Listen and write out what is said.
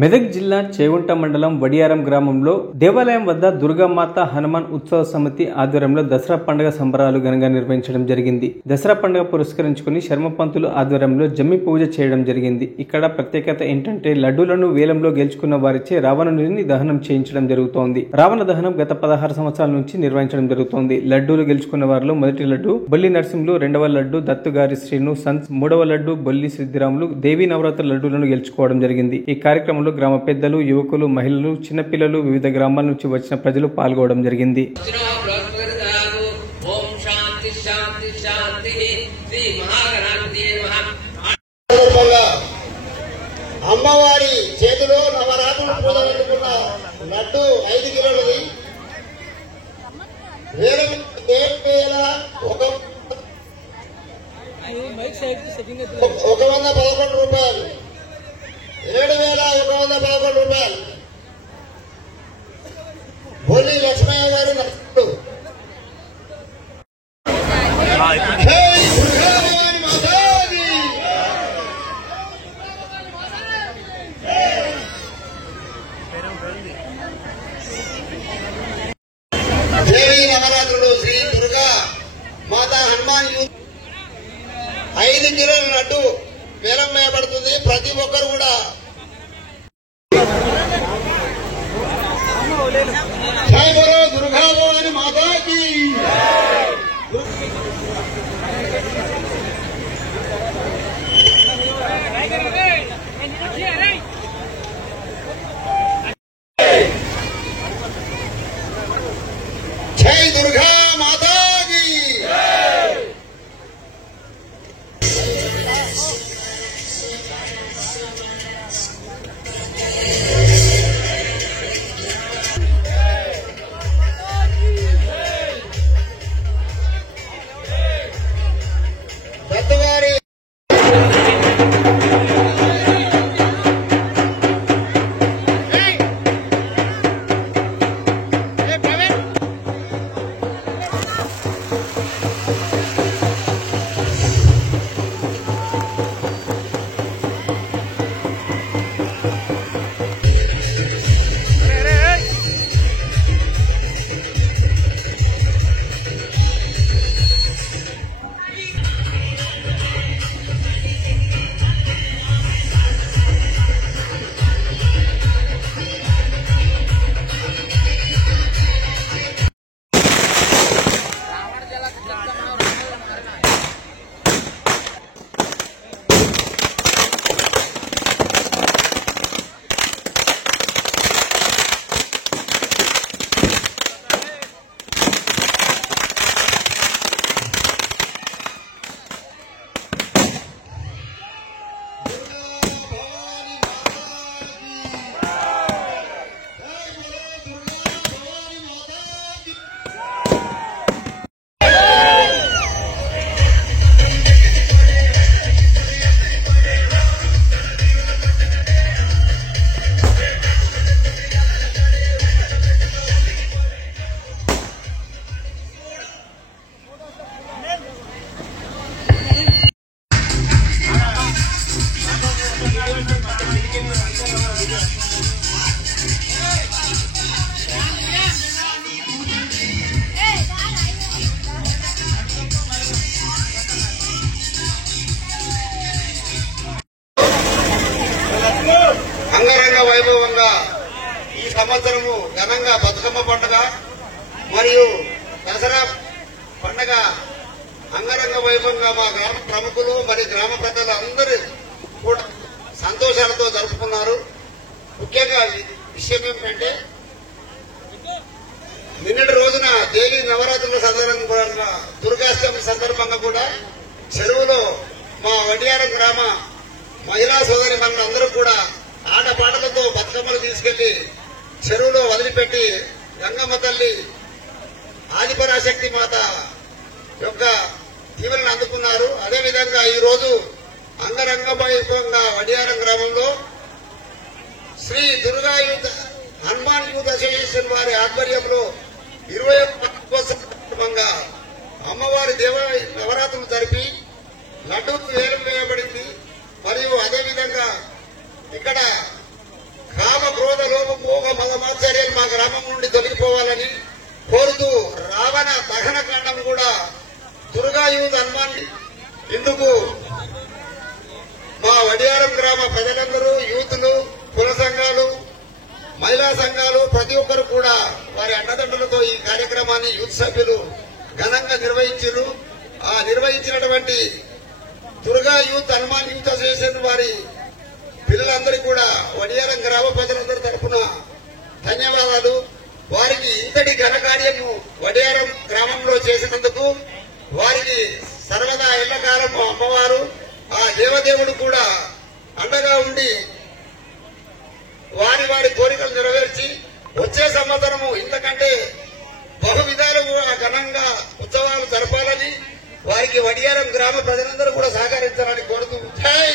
మెదక్ జిల్లా చేగుంట మండలం వడియారం గ్రామంలో దేవాలయం వద్ద దుర్గామాత హనుమాన్ ఉత్సవ సమితి ఆధ్వర్యంలో దసరా పండుగ సంబరాలు ఘనంగా నిర్వహించడం జరిగింది. దసరా పండుగ పురస్కరించుకుని శర్మపంతులు ఆధ్వర్యంలో జమ్మి పూజ చేయడం జరిగింది. ఇక్కడ ప్రత్యేకత ఏంటంటే లడ్డూలను వేలంలో గెలుచుకున్న వారిచే రావణుని దహనం చేయించడం జరుగుతోంది. రావణ దహనం గత 16 సంవత్సరాల నుంచి నిర్వహించడం జరుగుతోంది. లడ్డూలు గెలుచుకున్న వారిలో మొదటి లడ్డు బొల్లి నరసింహులు, రెండవ లడ్డు దత్తుగారి శ్రీను సన్స్, మూడవ లడ్డు బొల్లి సిద్ధిరాములు దేవీ నవరాత్రి లడ్డూలను గెలుచుకోవడం జరిగింది. ఈ కార్యక్రమంలో గ్రామ పెద్దలు, యువకులు, మహిళలు, చిన్నపిల్లలు, వివిధ గ్రామాల నుంచి వచ్చిన ప్రజలు పాల్గొనడం జరిగింది. అమ్మవారి చేతిలో నవరాత్రులు పూజలుకున్న లడ్డు 5 కిలోలది 111 రూపాయలు, 7,111 రూపాయలు. బొల్లి లక్ష్మయ్య గారి లడ్డు. దేవీ నవరాత్రులు శ్రీ దుర్గా మాత హనుమాన్ 5 కిలోల లడ్డు వేలం వేయబడుతుంది. ప్రతి ఒక్కరు కూడా జై బోలో దుర్గా భవాని మాతాకి. జై దుర్గా మాతాకి. దత్తుగారి అంగరంగ వైభవంగా ఈ సంవత్సరము ఘనంగా బతుకమ్మ పండుగ మరియు దసరా పండుగ అంగరంగ వైభవంగా మా గ్రామ ప్రముఖులు మరియు గ్రామ ప్రజలు అందరూ కూడా సంతోషాలతో జరుపుకున్నారు. ముఖ్యంగా విషయం ఏమిటంటే నిన్నటి రోజున దేవీ నవరాత్రుల సందర్భంగా దుర్గాష్టమి సందర్భంగా కూడా చెరువులో మా వడియారం గ్రామ మహిళా సోదరి మనందరూ కూడా ఆటపాటలతో బతుకమ్మలు తీసుకెళ్లి చెరువులో వదిలిపెట్టి గంగమ్మ తల్లి ఆదిపరాశక్తి మాత యొక్క దీవెనలు అందుకున్నారు. అదేవిధంగా ఈ రోజు అంగరంగ వైభవంగా వడియారం గ్రామంలో Sri Durga youth Hanuman youth association వారి ఆధ్వర్యంలో 21వ సందర్భంగా అమ్మవారి నవరాత్రులు జరిపి లడ్డూకు వేలం వేయబడింది. మరియు అదేవిధంగా ఇక్కడ మూగ మదమాచార్యాలు మా గ్రామం నుండి తొలగిపోవాలని కోరుతూ రావణ దహన కాండం కూడా దుర్గా యూత్ హనుమాన్ ఇందుకు మా వడియారం గ్రామ ప్రజలందరూ యూత్లు కుల సంఘాలు మహిళా సంఘాలు ప్రతి ఒక్కరు కూడా వారి అండదండలతో ఈ కార్యక్రమాన్ని యూత్ సభ్యులు ఘనంగా నిర్వహించారు. ఆ నిర్వహించినటువంటి Durga youth Hanuman youth association వారి పిల్లలందరికీ కూడా వడియారం గ్రామ ప్రజలందరి తరఫున ధన్యవాదాలు. వారికి ఇంతటి ఘనకార్యం వడియారం గ్రామంలో చేసినందుకు వారికి సర్వదా ఎల్లకాలం అమ్మవారు ఆ దేవదేవుడు కూడా అండగా ఉండి వారి వారి కోరికలు నెరవేర్చి వచ్చే సంవత్సరము ఇంతకంటే బహు విధాలుగా ఘనంగా ఉత్సవాలు జరపాలని వారికి వడియారం గ్రామ ప్రజలందరూ కూడా సహకరించాలని కోరుతూ జై